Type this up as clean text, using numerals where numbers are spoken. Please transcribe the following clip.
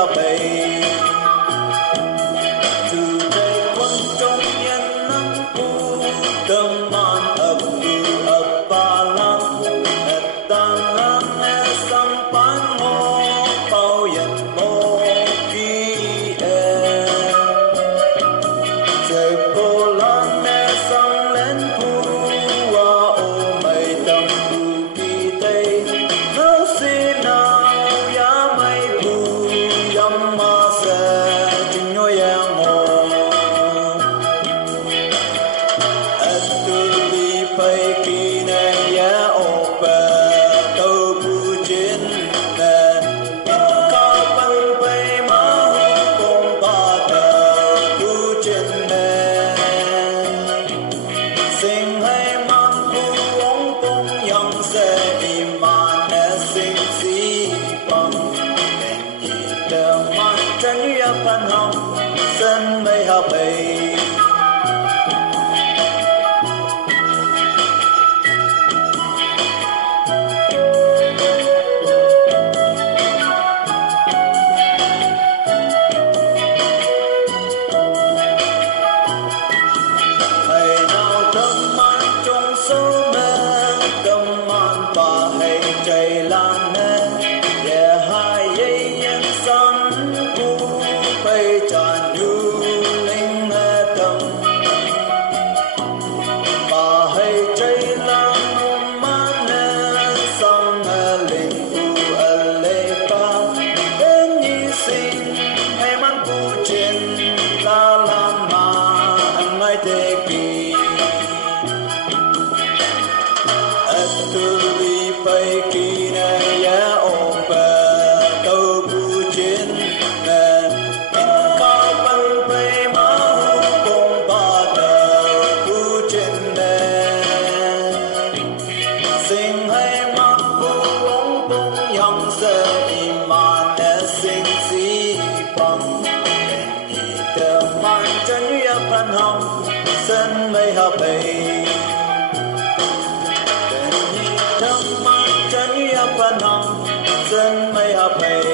hợp ấy từ đây quân trong yên nắng u tâm man ấp ba lan tan lan sampan mo bao yên mo ki trời cô lan sang lên thu wa o mây tâm thu kỳ tây hấu xin nào ya mây thu yam ma sa chính nhoi yang ho atuli pai kỳ này ya o ba tàu bu chiến nè cao băng bay má cùng ba tàu bu chiến nè sinh hay mang bu ống bông yang sẽ iman sinh si bằng đèn nhìn đờ man chân ya pan hồng sân mây hợp ấy hay nào tâm man trong sâu mê tâm man bà hay chạy lan nè để hai dây nhân sân cu bay tràn như linh tâm bà hay chạy lan man nè sang linh cu lê ba đến như xin hay man cu trên la la ma mai te kỳ atuli pai kỳ này ya o ba tàu bu chiến nè cao băng bay má cùng ba tàu bu chiến nè sinh hay mang bu ống bông yang sẽ iman sinh si bằng đèn tờ man chân ya pan hồng sân mây hợp ấy đèn tâm man chân ya pan hồng sân mây hợp ấy